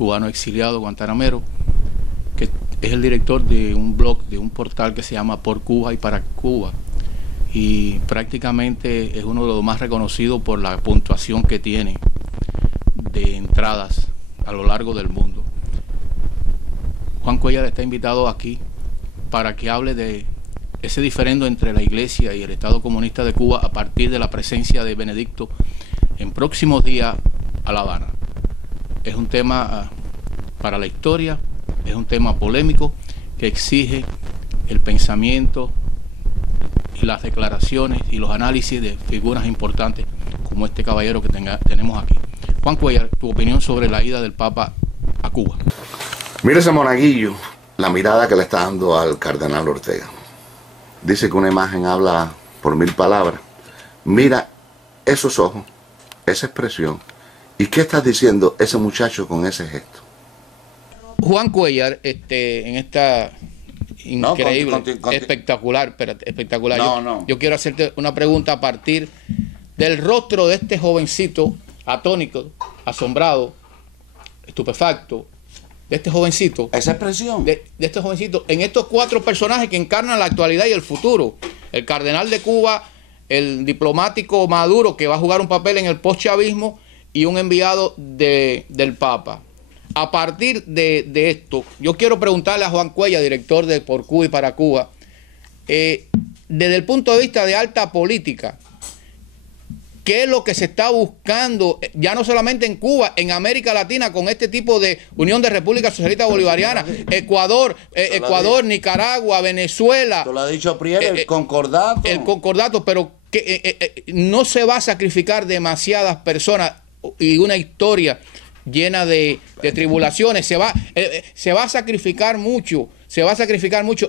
cubano exiliado guantanamero, que es el director de un blog, de un portal que se llama Por Cuba y para Cuba, y prácticamente es uno de los más reconocidos por la puntuación que tiene de entradas a lo largo del mundo. Juan Cuéllar está invitado aquí para que hable de ese diferendo entre la Iglesia y el Estado Comunista de Cuba a partir de la presencia de Benedicto en próximos días a La Habana. Es un tema para la historia, es un tema polémico que exige el pensamiento y las declaraciones y los análisis de figuras importantes como este caballero que tenemos aquí. Juan Cuéllar, tu opinión sobre la ida del Papa a Cuba. Mira ese monaguillo, la mirada que le está dando al cardenal Ortega. Dice que una imagen habla por 1000 palabras. Mira esos ojos, esa expresión. ¿Y qué está diciendo ese muchacho con ese gesto? Juan Cuéllar, en esta increíble, espectacular. Yo quiero hacerte una pregunta a partir del rostro de este jovencito atónico, asombrado, estupefacto, de este jovencito. Esa expresión. De este jovencito, en estos 4 personajes que encarnan la actualidad y el futuro. El cardenal de Cuba, el diplomático Maduro, que va a jugar un papel en el postchavismo, y un enviado del Papa. A partir de esto, yo quiero preguntarle a Juan Cuéllar, director de Por Cuba y para Cuba, desde el punto de vista de alta política, ¿qué es lo que se está buscando, ya no solamente en Cuba, en América Latina, con este tipo de Unión de Repúblicas Socialistas Bolivarianas, Ecuador, Nicaragua, Venezuela? Tú lo has dicho, Priel, el concordato. El concordato, pero que no se va a sacrificar demasiadas personas y una historia llena de tribulaciones. Se va a sacrificar mucho,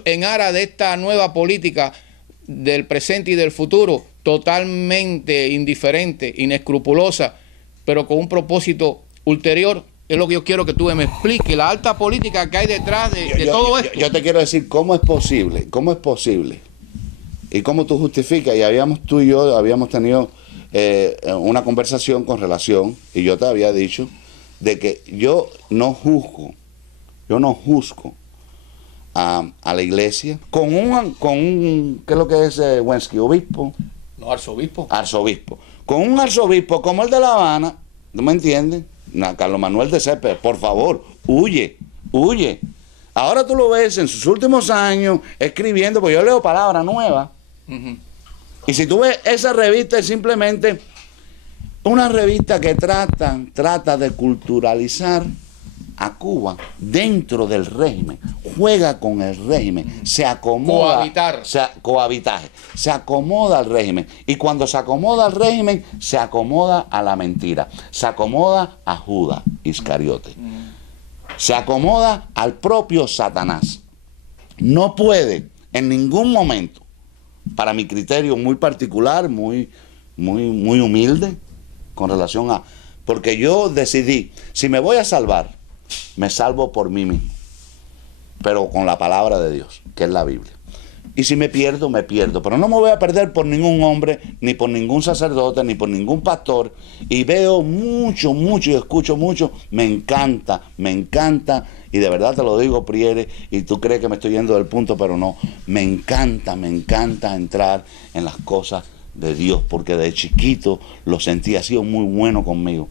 en aras de esta nueva política del presente y del futuro, totalmente indiferente, inescrupulosa, pero con un propósito ulterior. Es lo que yo quiero que tú me expliques, la alta política que hay detrás de todo esto. Yo te quiero decir cómo es posible, y cómo tú justificas. Y tú y yo habíamos tenido una conversación con relación, y yo te había dicho de que yo no juzgo a la iglesia con un ¿qué es lo que es Wensky? ¿Obispo? No, arzobispo. Arzobispo. Con un arzobispo como el de La Habana, ¿no me entiendes? Carlos Manuel de Céspedes, por favor, huye. Ahora tú lo ves en sus últimos años escribiendo, porque yo leo palabras nuevas. Y si tú ves esa revista, es simplemente una revista que trata de culturalizar a Cuba dentro del régimen, juega con el régimen, se acomoda. Cohabitaje. Se acomoda al régimen. Y cuando se acomoda al régimen, se acomoda a la mentira. Se acomoda a Judas Iscariote. Se acomoda al propio Satanás. No puede en ningún momento, para mi criterio muy particular, muy humilde, con relación a... Porque yo decidí, si me voy a salvar, me salvo por mí mismo, pero con la palabra de Dios, que es la Biblia. Y si me pierdo, me pierdo, pero no me voy a perder por ningún hombre, ni por ningún sacerdote, ni por ningún pastor. Y veo mucho, y escucho mucho, me encanta, y de verdad te lo digo, Priere, y tú crees que me estoy yendo del punto, pero no, me encanta entrar en las cosas de Dios, porque de chiquito lo sentí, ha sido muy bueno conmigo.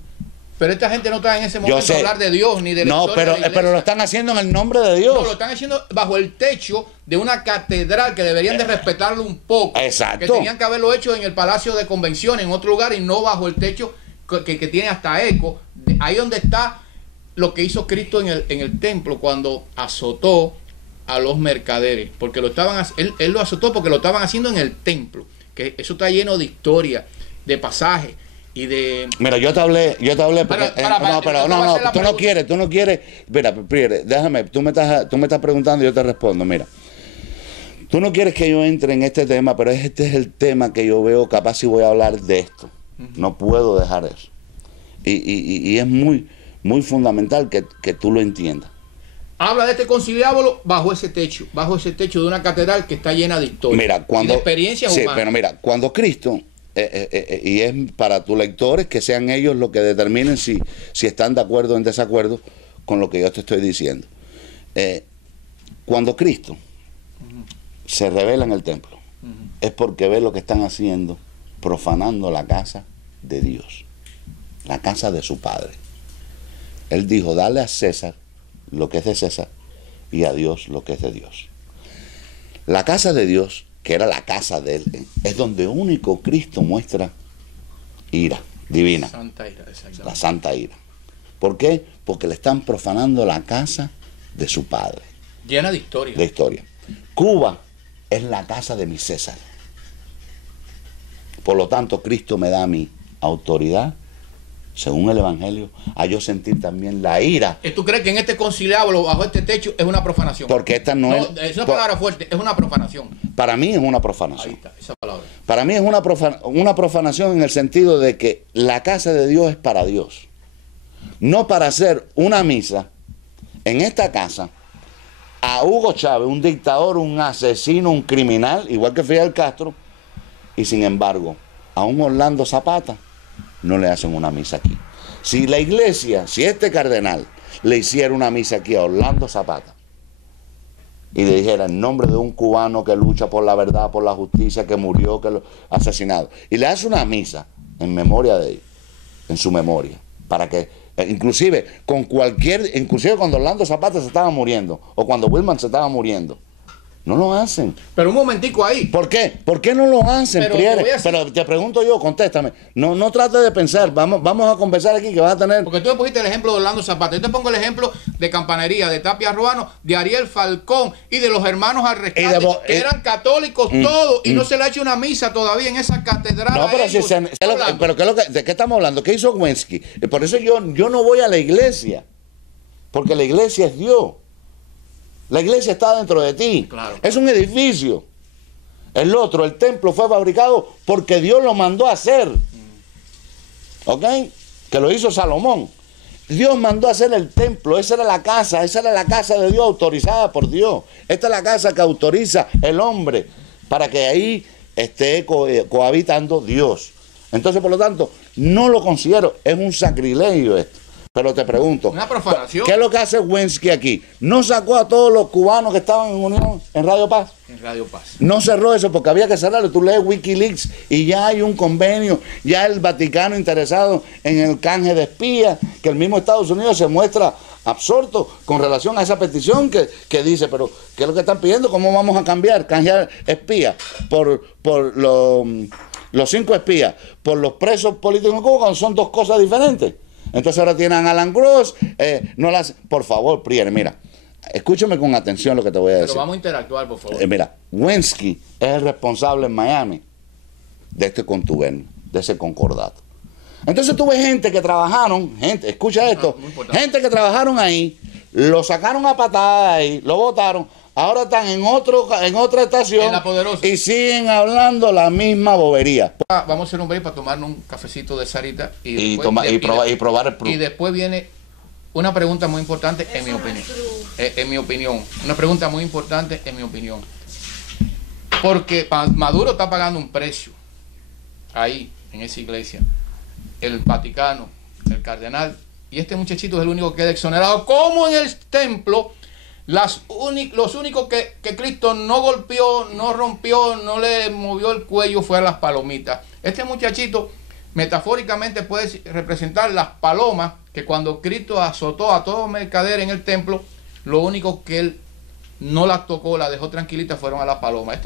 Pero esta gente no está en ese momento a hablar de Dios ni de la historia de la iglesia. Pero lo están haciendo en el nombre de Dios. No, lo están haciendo bajo el techo de una catedral que deberían de respetarlo un poco. Exacto. Que tenían que haberlo hecho en el Palacio de Convenciones, en otro lugar, y no bajo el techo que tiene hasta eco. Ahí donde está lo que hizo Cristo en el templo cuando azotó a los mercaderes. Porque él lo azotó porque lo estaban haciendo en el templo. Que eso está lleno de historia, de pasajes. Y de... Mira, yo te hablé porque, tú no quieres, mira, déjame, tú me estás preguntando y yo te respondo. Mira, tú no quieres que yo entre en este tema, pero este es el tema que yo veo, capaz si voy a hablar de esto. No puedo dejar eso. Y es muy fundamental que tú lo entiendas. Habla de este conciliábulo bajo ese techo de una catedral que está llena de historia, mira, y de experiencias humanas. Pero mira, cuando Cristo... y es para tus lectores que sean ellos los que determinen si están de acuerdo o en desacuerdo con lo que yo te estoy diciendo. Cuando Cristo se revela en el templo, es porque ve lo que están haciendo, profanando la casa de Dios, la casa de su Padre. Él dijo, dale a César lo que es de César y a Dios lo que es de Dios. La casa de Dios, que era la casa de él, es donde único Cristo muestra ira divina. Santa ira, exactamente. La santa ira. ¿Por qué? Porque le están profanando la casa de su Padre. Llena de historia. De historia. Cuba es la casa de mi César. Por lo tanto, Cristo me da a mí autoridad, según el Evangelio, a yo sentir también la ira. ¿Tú crees que en este conciliábulo, bajo este techo, es una profanación? Porque esta no es... Es una palabra fuerte, es una profanación. Para mí es una profanación. Ahí está, esa palabra. Para mí es una profanación en el sentido de que la casa de Dios es para Dios. No para hacer una misa en esta casa a Hugo Chávez, un dictador, un asesino, un criminal, igual que Fidel Castro, y sin embargo, a un Orlando Zapata no le hacen una misa aquí. Si la iglesia, si este cardenal le hiciera una misa aquí a Orlando Zapata y le dijera en nombre de un cubano que lucha por la verdad, por la justicia, que murió, que lo asesinado, y le hace una misa en memoria de él, en su memoria, para que, inclusive cuando Orlando Zapata se estaba muriendo, o cuando Wilman se estaba muriendo, no lo hacen. Pero un momentico ahí. ¿Por qué? ¿Por qué no lo hacen, Priere? Pero te pregunto yo, contéstame. No trates de pensar. Vamos a conversar aquí que vas a tener... Porque tú me pusiste el ejemplo de Orlando Zapata. Yo te pongo el ejemplo de Campanería, de Tapia Ruano, de Ariel Falcón y de los hermanos al rescate, que eran católicos todos, y no se le ha hecho una misa todavía en esa catedral. No, pero, ¿de qué estamos hablando? ¿Qué hizo Wensky? Por eso yo no voy a la iglesia. Porque la iglesia es Dios. La iglesia está dentro de ti. Claro. Es un edificio. El otro, el templo, fue fabricado porque Dios lo mandó a hacer. ¿Ok? Que lo hizo Salomón. Dios mandó a hacer el templo. Esa era la casa de Dios autorizada por Dios. Esta es la casa que autoriza el hombre para que ahí esté cohabitando Dios. Entonces, por lo tanto, no lo considero. Es un sacrilegio esto. Pero te pregunto, una profanación. ¿Qué es lo que hace Wensky aquí? ¿No sacó a todos los cubanos que estaban en unión en Radio Paz? En Radio Paz. No cerró eso porque había que cerrarlo. Tú lees Wikileaks y ya hay un convenio, ya el Vaticano interesado en el canje de espías, que el mismo Estados Unidos se muestra absorto con relación a esa petición que dice, pero ¿qué es lo que están pidiendo? ¿Cómo vamos a cambiar, canjear espías por los 5 espías, por los presos políticos en Cuba, cuando son dos cosas diferentes? Entonces ahora tienen a Alan Gross, por favor, Priere, mira, escúchame con atención lo que te voy a decir. Pero vamos a interactuar, por favor. Mira, Wensky es el responsable en Miami de este contubernio, de ese concordato. Entonces tuve gente que trabajaron, escucha esto, gente que trabajaron ahí, lo sacaron a patadas ahí, lo votaron, ahora están en otra estación, en La Poderosa, y siguen hablando la misma bobería. Vamos a hacer un break para tomarnos un cafecito de Sarita y probar el proof. Y después viene una pregunta muy importante, en mi opinión. En mi opinión. Una pregunta muy importante, en mi opinión. Porque Maduro está pagando un precio ahí, en esa iglesia. El Vaticano, el cardenal, y este muchachito es el único que queda exonerado. Como en el templo, los únicos que Cristo no golpeó, no rompió, no le movió el cuello fue a las palomitas. Este muchachito metafóricamente puede representar las palomas que cuando Cristo azotó a todo mercader en el templo, lo único que él no las tocó, la dejó tranquilita, fueron a las palomas.